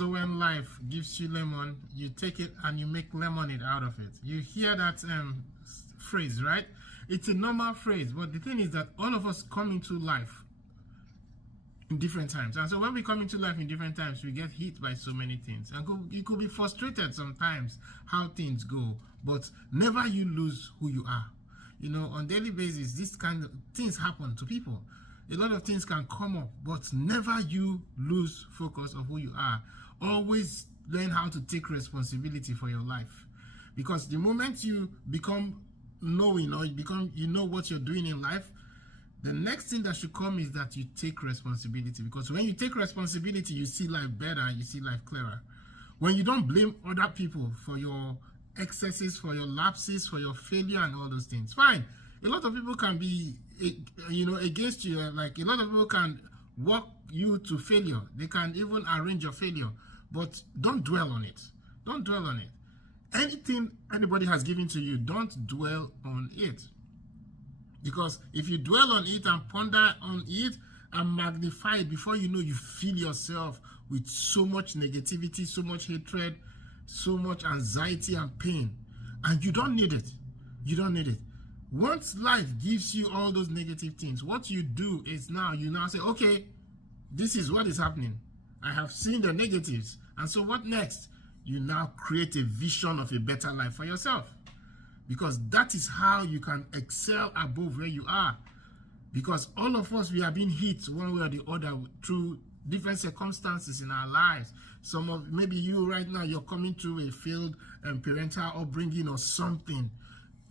So when life gives you lemon, you take it and you make lemonade out of it. You hear that phrase, right? It's a normal phrase, but the thing is that all of us come into life in different times. And so when we come into life in different times, we get hit by so many things. And you could be frustrated sometimes how things go, but never you lose who you are. You know, on a daily basis, this kind of things happen to people. A lot of things can come up, but never you lose focus of who you are. Always learn how to take responsibility for your life. Because the moment you become knowing, or you know what you're doing in life, the next thing that should come is that you take responsibility. Because when you take responsibility, you see life better, you see life clearer. When you don't blame other people for your excesses, for your lapses, for your failure and all those things, fine. A lot of people can be, you know, against you. Like a lot of people can walk you to failure. They can even arrange your failure. But don't dwell on it. Don't dwell on it. Anything anybody has given to you, don't dwell on it. Because if you dwell on it and ponder on it and magnify it, before you know, you fill yourself with so much negativity, so much hatred, so much anxiety and pain. And you don't need it. You don't need it. Once life gives you all those negative things, what you do is you now say, okay, this is what is happening. I have seen the negatives. And so what next? You now create a vision of a better life for yourself. Because that is how you can excel above where you are. Because all of us, we are being hit one way or the other through different circumstances in our lives. Maybe you right now, you're coming through a failed parental upbringing or something.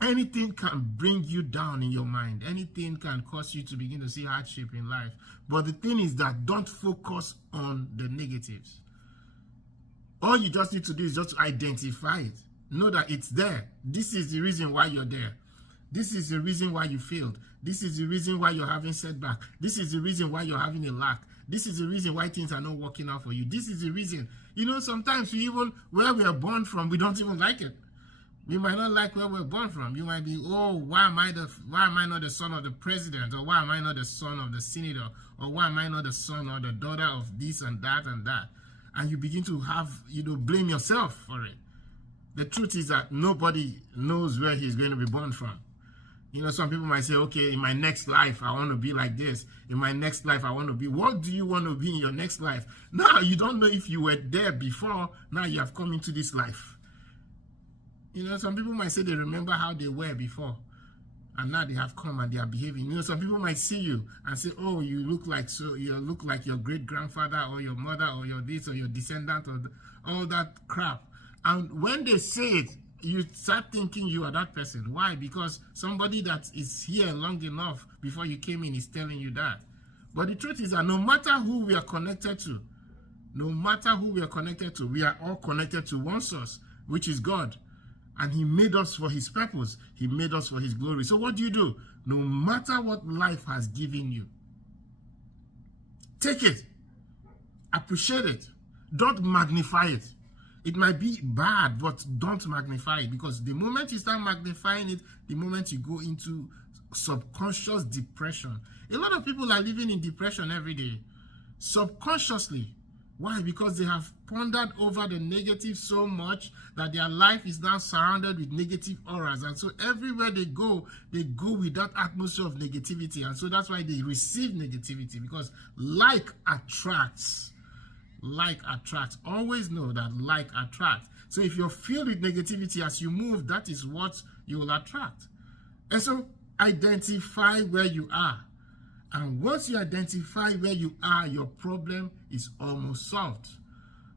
Anything can bring you down in your mind. Anything can cause you to begin to see hardship in life. But the thing is that don't focus on the negatives. All you just need to do is just to identify it. Know that it's there. This is the reason why you're there. This is the reason why you failed. This is the reason why you're having setback. This is the reason why you're having a lack. This is the reason why things are not working out for you. This is the reason. You know, sometimes where we are born from, we don't even like it. We might not like where we're born from. You might be, oh, why am I not the son of the president? Or why am I not the son of the senator? Or why am I not the son or the daughter of this and that and that? And you begin to blame yourself for it. The truth is that nobody knows where he's going to be born from. You know, some people might say, okay, in my next life, I want to be like this. In my next life, I want to be. What do you want to be in your next life? Now, you don't know if you were there before. Now you have come into this life. You know, some people might say they remember how they were before. And now they have come and they are behaving. You know, some people might see you and say, oh, you look like your great-grandfather or your mother or your this or your descendant or all that crap. And when they say it, you start thinking you are that person. Why? Because somebody that is here long enough before you came in is telling you that. But the truth is that no matter who we are connected to, we are all connected to one source, which is God. And he made us for his purpose. He made us for his glory. So what do? No matter what life has given you, take it. Appreciate it. Don't magnify it. It might be bad, but don't magnify it. Because the moment you start magnifying it, the moment you go into subconscious depression. A lot of people are living in depression every day. Subconsciously. Why? Because they have pondered over the negative so much that their life is now surrounded with negative auras. And so everywhere they go with that atmosphere of negativity. And so that's why they receive negativity, because like attracts. Like attracts. Always know that like attracts. So if you're filled with negativity as you move, that is what you will attract. And so identify where you are. And once you identify where you are, your problem is almost solved.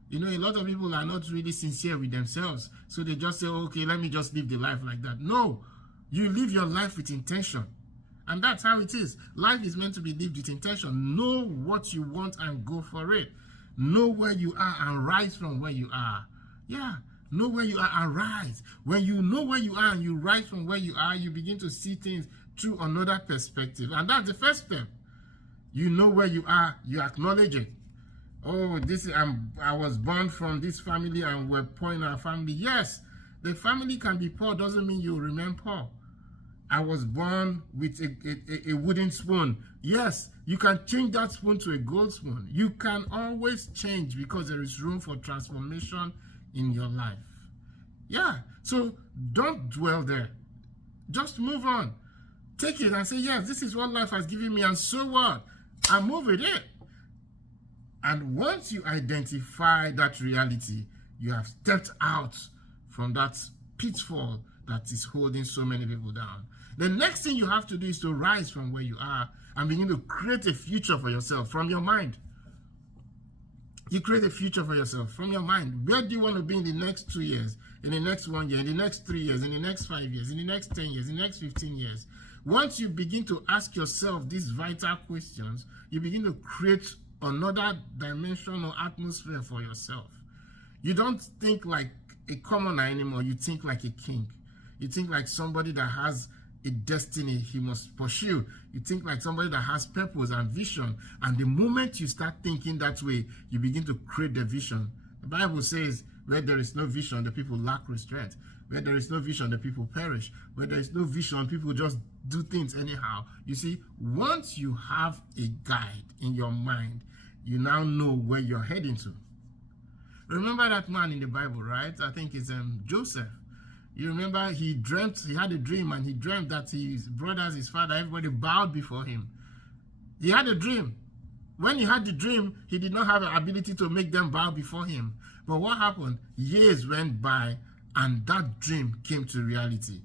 You know, a lot of people are not really sincere with themselves. So they just say, okay, let me just live the life like that. No, you live your life with intention. And that's how it is. Life is meant to be lived with intention. Know what you want and go for it. Know where you are and rise from where you are. Yeah, know where you are and rise. When you know where you are and you rise from where you are, you begin to see things through another perspective. And that's the first step. You know where you are, you acknowledge it. Oh, I was born from this family and we're poor in our family. Yes, the family can be poor, doesn't mean you remain poor. I was born with a wooden spoon. Yes, you can change that spoon to a gold spoon. You can always change because there is room for transformation in your life. Yeah, so don't dwell there. Just move on. Take it and say, yes, this is what life has given me, and so what? I move with it. And once you identify that reality, you have stepped out from that pitfall that is holding so many people down. The next thing you have to do is to rise from where you are and begin to create a future for yourself from your mind. You create a future for yourself from your mind. Where do you want to be in the next 2 years, in the next 1 year, in the next 3 years, in the next 5 years, in the next 10 years, in the next 15 years? Once you begin to ask yourself these vital questions, you begin to create another dimension or atmosphere for yourself. You don't think like a commoner anymore. You think like a king. You think like somebody that has a destiny he must pursue. You think like somebody that has purpose and vision. And the moment you start thinking that way, you begin to create the vision. The Bible says, where there is no vision, the people lack restraint. Where there is no vision, the people perish. Where there is no vision, people just do things anyhow. You see, once you have a guide in your mind, you now know where you're heading to. Remember that man in the Bible, right? I think it's Joseph. You remember he had a dream, and he dreamt that his brothers, his father, everybody bowed before him. He had a dream. When he had the dream, he did not have the ability to make them bow before him. But what happened? Years went by, and that dream came to reality.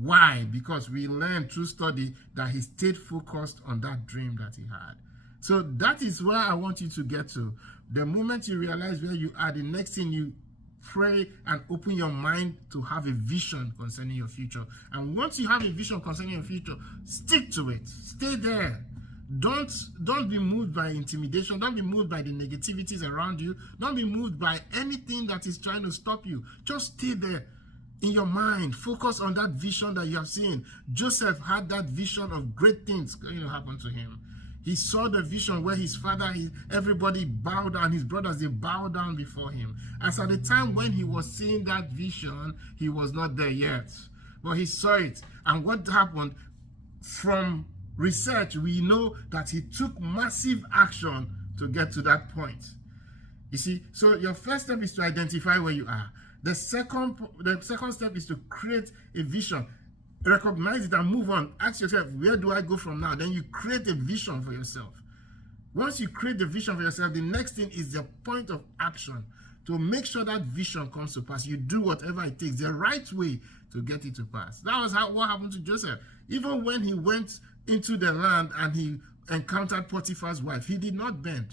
Why? Because we learned through study that he stayed focused on that dream that he had. So that is where I want you to get to. The moment you realize where you are, the next thing you pray and open your mind to have a vision concerning your future. And once you have a vision concerning your future, stick to it. Stay there. Don't be moved by intimidation. Don't be moved by the negativities around you. Don't be moved by anything that is trying to stop you. Just stay there in your mind. Focus on that vision that you have seen. Joseph had that vision of great things going to happen to him. He saw the vision where his father, everybody bowed down, his brothers, they bowed down before him. As at the time when he was seeing that vision, he was not there yet. But he saw it. And what happened? From research, we know that he took massive action to get to that point. You see, so your first step is to identify where you are. The second step is to create a vision. Recognize it and move on. Ask yourself, where do I go from now? Then you create a vision for yourself. Once you create the vision for yourself, the next thing is the point of action to make sure that vision comes to pass. You do whatever it takes, the right way to get it to pass. That was what happened to Joseph. Even when he went into the land and he encountered Potiphar's wife, he did not bend.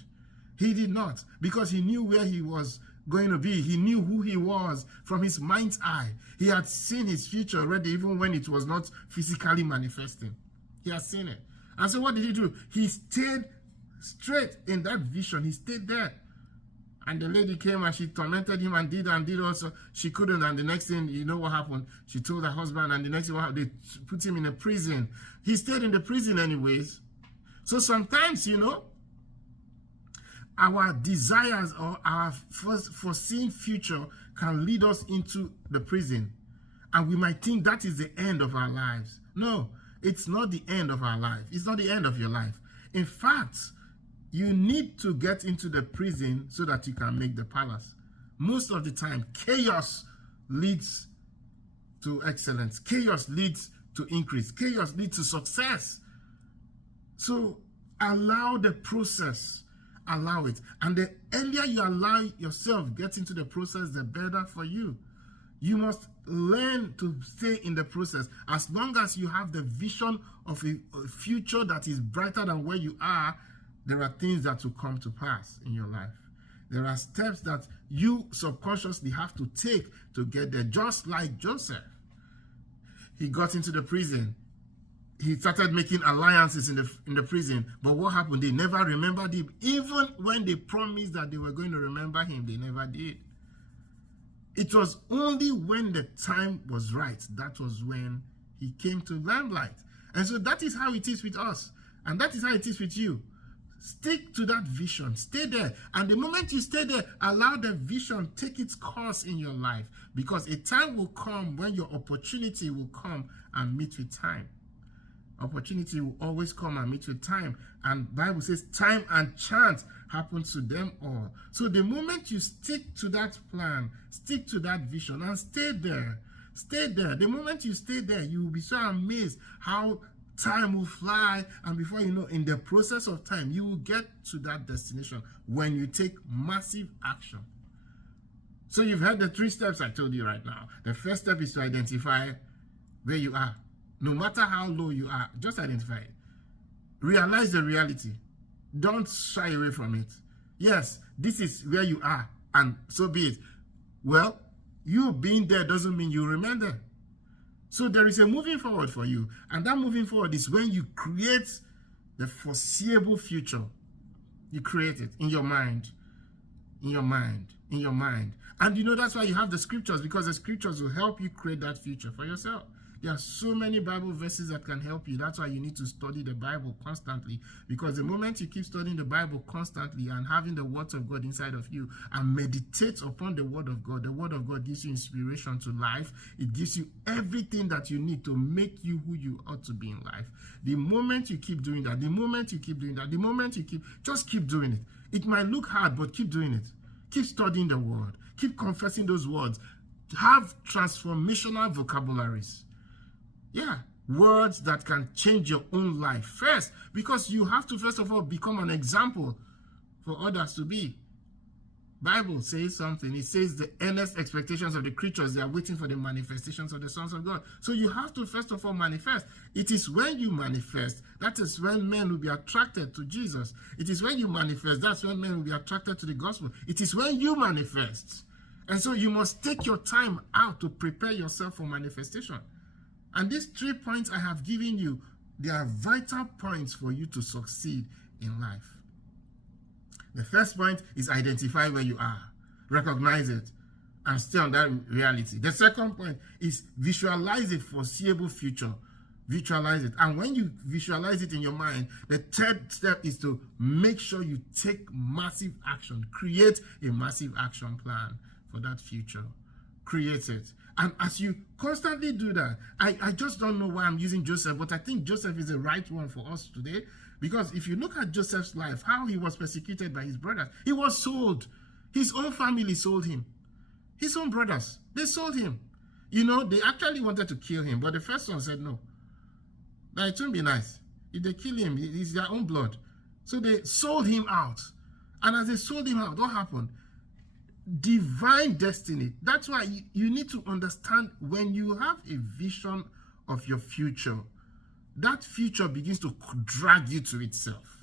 He did not, because he knew where he was going to be. He knew who he was from his mind's eye. He had seen his future already, even when it was not physically manifesting. He had seen it. And so what did he do? He stayed straight in that vision. He stayed there. And the lady came and she tormented him and did also. She couldn't. And the next thing, you know what happened? She told her husband, and the next thing, they put him in a prison. He stayed in the prison anyways. So sometimes, you know, our desires or our foreseen future can lead us into the prison. And we might think that is the end of our lives. No, it's not the end of our life. It's not the end of your life. In fact, you need to get into the prison so that you can make the palace. Most of the time, chaos leads to excellence. Chaos leads to increase. Chaos leads to success. So allow the process. Allow it. And the earlier you allow yourself get into the process, the better for you. You must learn to stay in the process. As long as you have the vision of a future that is brighter than where you are, there are things that will come to pass in your life. There are steps that you subconsciously have to take to get there. Just like Joseph. He got into the prison. He started making alliances in the prison. But what happened? They never remembered him. Even when they promised that they were going to remember him, they never did. It was only when the time was right, that was when he came to limelight. And so that is how it is with us. And that is how it is with you. Stick to that vision. Stay there. And the moment you stay there, allow the vision take its course in your life. Because a time will come when your opportunity will come and meet with time. Opportunity will always come and meet with time. And Bible says time and chance happen to them all. So the moment you stick to that plan, stick to that vision, and stay there. Stay there. The moment you stay there, you will be so amazed how time will fly, and before you know, in the process of time, you will get to that destination when you take massive action. So you've heard the 3 steps I told you right now. The first step is to identify where you are. No matter how low you are, just identify it. Realize the reality. Don't shy away from it. Yes, this is where you are, and so be it. Well, you being there doesn't mean you remain there. So there is a moving forward for you. And that moving forward is when you create the foreseeable future. You create it in your mind. In your mind. In your mind. And you know, that's why you have the scriptures, because the scriptures will help you create that future for yourself. There are so many Bible verses that can help you. That's why you need to study the Bible constantly. Because the moment you keep studying the Bible constantly and having the words of God inside of you and meditate upon the word of God gives you inspiration to life. It gives you everything that you need to make you who you ought to be in life. The moment you keep doing that, just keep doing it. It might look hard, but keep doing it. Keep studying the word. Keep confessing those words. Have transformational vocabularies. Yeah, words that can change your own life first, because you have to first of all become an example for others to be. Bible says something. It says the earnest expectations of the creatures, they are waiting for the manifestations of the sons of God. So you have to first of all manifest. It is when you manifest, that is when men will be attracted to Jesus. It is when you manifest, that's when men will be attracted to the gospel. It is when you manifest. And so you must take your time out to prepare yourself for manifestation. And these 3 points I have given you, they are vital points for you to succeed in life. The first point is identify where you are. Recognize it and stay on that reality. The second point is visualize a foreseeable future. Visualize it. And when you visualize it in your mind, the third step is to make sure you take massive action. Create a massive action plan for that future. Create it. And as you constantly do that, I just don't know why I'm using Joseph, but I think Joseph is the right one for us today. Because if you look at Joseph's life, how he was persecuted by his brothers, he was sold. His own family sold him. His own brothers, they sold him. You know, they actually wanted to kill him, but the first one said no. Now, it won't be nice. If they kill him, it's their own blood. So they sold him out. And as they sold him out, what happened? Divine destiny. That's why you need to understand, when you have a vision of your future, that future begins to drag you to itself.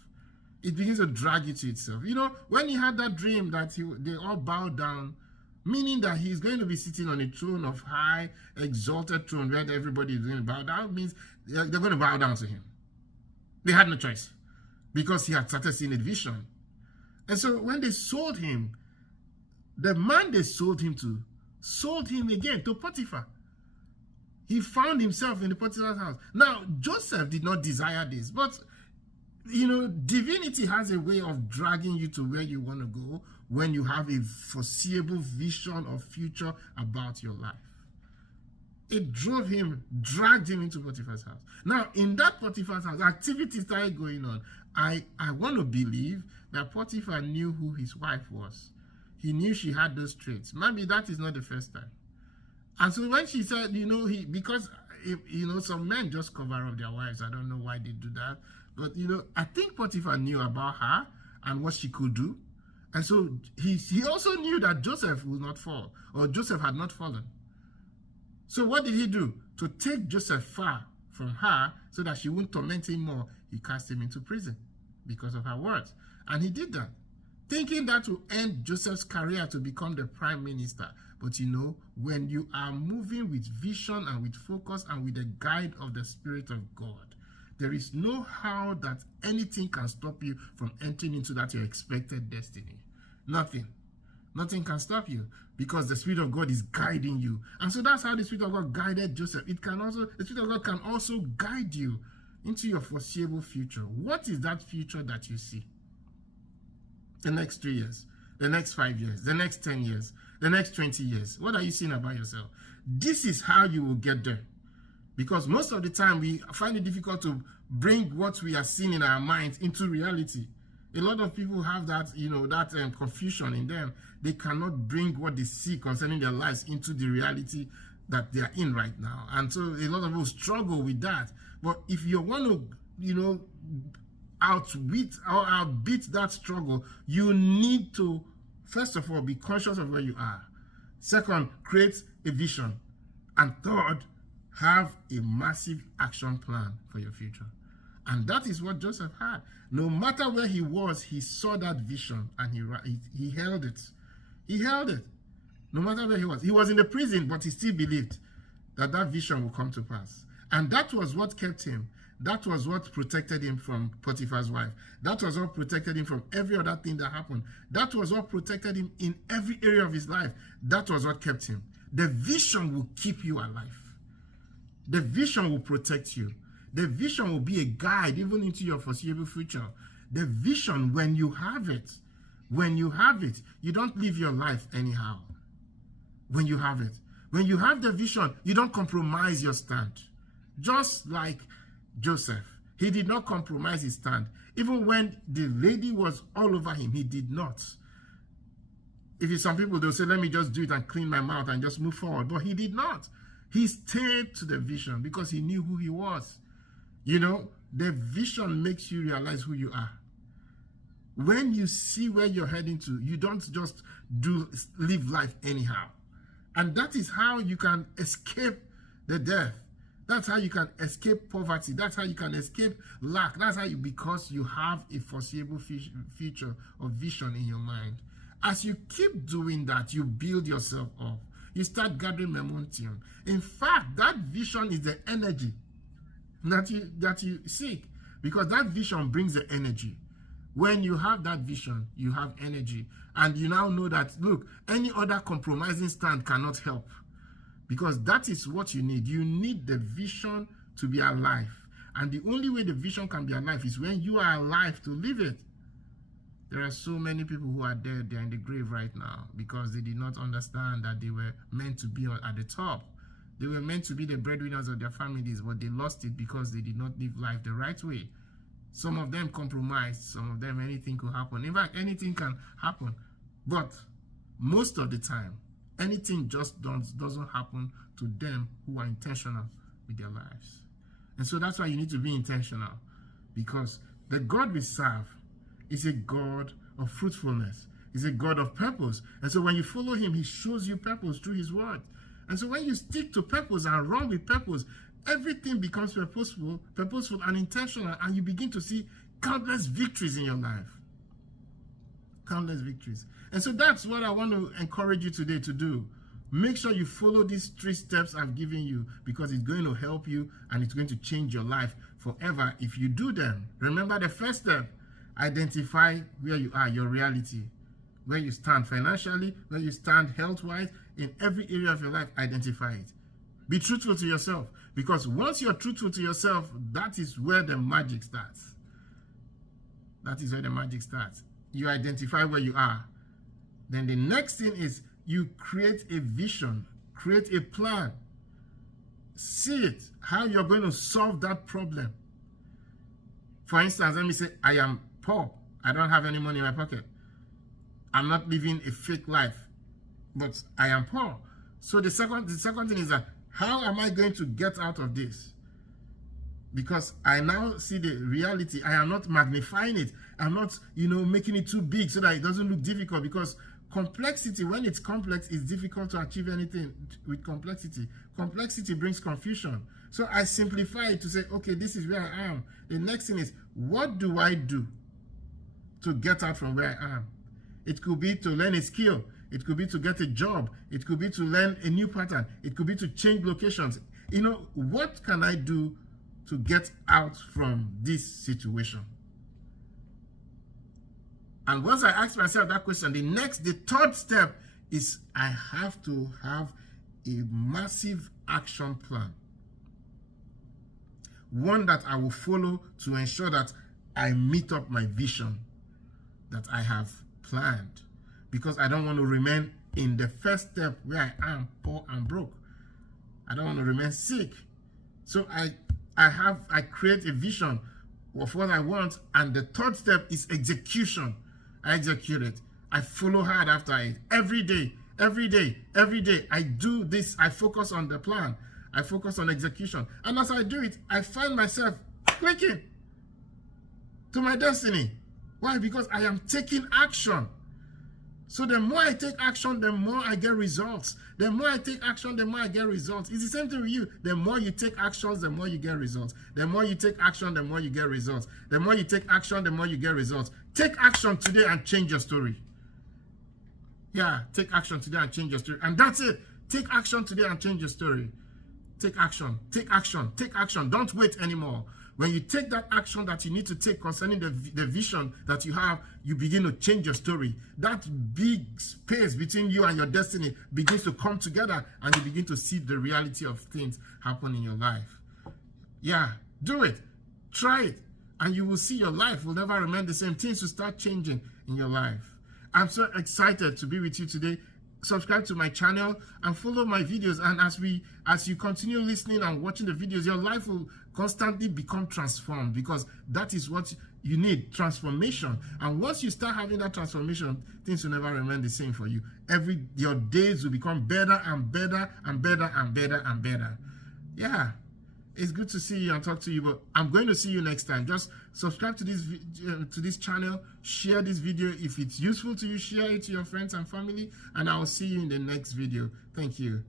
It begins to drag you to itself. You know, when he had that dream that they all bowed down, meaning that he's going to be sitting on a throne of high, exalted throne where everybody is going to bow down, means they're going to bow down to him. They had no choice because he had started seeing a vision. And so when they sold him, the man they sold him to sold him again to Potiphar. He found himself in the Potiphar's house. Now, Joseph did not desire this, but, you know, divinity has a way of dragging you to where you want to go when you have a foreseeable vision or future about your life. It dragged him into Potiphar's house. Now, in that Potiphar's house, activity started going on. I want to believe that Potiphar knew who his wife was. He knew she had those traits. Maybe that is not the first time. And so when she said, you know, because some men just cover up their wives. I don't know why they do that. But, you know, I think Potiphar knew about her and what she could do. And so he also knew that Joseph would not fall, or Joseph had not fallen. So what did he do? To take Joseph far from her so that she wouldn't torment him more, he cast him into prison because of her words. And he did that, thinking that will end Joseph's career to become the prime minister. But you know, when you are moving with vision and with focus and with the guide of the Spirit of God, there is no how that anything can stop you from entering into that your expected destiny. Nothing. Nothing can stop you because the Spirit of God is guiding you. And so that's how the Spirit of God guided Joseph. The Spirit of God can also guide you into your foreseeable future. What is that future that you see? the next 3 years, the next 5 years, the next 10 years, the next 20 years? What are you seeing about yourself? This is how you will get there. Because most of the time we find it difficult to bring what we are seeing in our minds into reality. A lot of people have that, confusion in them. They cannot bring what they see concerning their lives into the reality that they are in right now. And so a lot of people struggle with that. But if you want to, outbeat that struggle, you need to, first of all, be conscious of where you are. Second, create a vision. And third, have a massive action plan for your future. And that is what Joseph had. No matter where he was, he saw that vision and he held it. He held it. No matter where he was. He was in the prison, but he still believed that that vision will come to pass. And that was what kept him. That was what protected him from Potiphar's wife. That was what protected him from every other thing that happened. That was what protected him in every area of his life. That was what kept him. The vision will keep you alive. The vision will protect you. The vision will be a guide even into your foreseeable future. The vision, when you have it, you don't live your life anyhow. When you have it. When you have the vision, you don't compromise your stand. Just like Joseph, he did not compromise his stand. Even when the lady was all over him, he did not. If it's some people, they'll say, let me just do it and clean my mouth and just move forward. But he did not. He stayed to the vision because he knew who he was. The vision makes you realize who you are. When you see where you're heading to, you don't just live life anyhow. And that is how you can escape the death. That's how you can escape poverty. That's how you can escape lack. That's how because you have a foreseeable future or vision in your mind. As you keep doing that, you build yourself up. You start gathering momentum. In fact, that vision is the energy that you seek, because that vision brings the energy. When you have that vision, you have energy, and you now know that, look, any other compromising stand cannot help, because that is what you need. You need the vision to be alive, and the only way the vision can be alive is when you are alive to live it. There are so many people who are dead, they're in the grave right now because they did not understand that they were meant to be at the top. They were meant to be the breadwinners of their families, but they lost it because they did not live life the right way. Some of them compromised, some of them anything could happen. In fact, anything can happen. But most of the time, anything just doesn't happen to them who are intentional with their lives. And so that's why you need to be intentional, because the God we serve is a God of fruitfulness. He's a God of purpose. And so when you follow him, he shows you purpose through his word. And so when you stick to purpose and run with purpose, everything becomes purposeful and intentional, and you begin to see countless victories in your life. Countless victories. And so that's what I want to encourage you today to do. Make sure you follow these 3 steps I've given you, because it's going to help you and it's going to change your life forever if you do them. Remember the first step: identify where you are, your reality, where you stand financially, where you stand health-wise, in every area of your life. Identify it. Be truthful to yourself, because once you're truthful to yourself, that is where the magic starts. That is where the magic starts. You identify where you are. Then the next thing is you create a vision, create a plan. See it, how you're going to solve that problem. For instance, let me say, I am poor. I don't have any money in my pocket. I'm not living a fake life, but I am poor. So the second thing is that, how am I going to get out of this? Because I now see the reality. I am not magnifying it. I'm not, making it too big so that it doesn't look difficult, because complexity, when it's complex, it's difficult to achieve anything with complexity. Complexity brings confusion. So I simplify it to say, okay, this is where I am. The next thing is, what do I do to get out from where I am? It could be to learn a skill. It could be to get a job. It could be to learn a new pattern. It could be to change locations. What can I do to get out from this situation? And once I ask myself that question, the third step is I have to have a massive action plan. One that I will follow to ensure that I meet up my vision that I have planned, because I don't want to remain in the first step where I am poor and broke. I don't want to remain sick. So I create a vision of what I want, and the third step is execution. I execute it. I follow hard after it every day. I do this. I focus on the plan. I focus on execution. And as I do it, I find myself clicking to my destiny. Why? Because I am taking action. So the more I take action, the more I get results. The more I take action, the more I get results. It's the same thing with you. The more you take actions, the more you get results. The more you take action, the more you get results. The more you take action, the more you get results. Take action today and change your story. Yeah, take action today and change your story. And that's it. Take action today and change your story. Take action. Take action. Take action. Don't wait anymore. When you take that action that you need to take concerning the vision that you have, you begin to change your story. That big space between you and your destiny begins to come together, and you begin to see the reality of things happen in your life. Yeah, do it. Try it. And you will see your life will never remain the same. Things will start changing in your life. I'm so excited to be with you today. Subscribe to my channel and follow my videos, and as you continue listening and watching the videos, your life will constantly become transformed, because that is what you need, transformation. And once you start having that transformation, things will never remain the same for you. Your days will become better and better and better and better and better. Yeah, it's good to see you and talk to you, but I'm going to see you next time. Just subscribe to this channel, share this video. If it's useful to you, share it to your friends and family, and I'll see you in the next video. Thank you.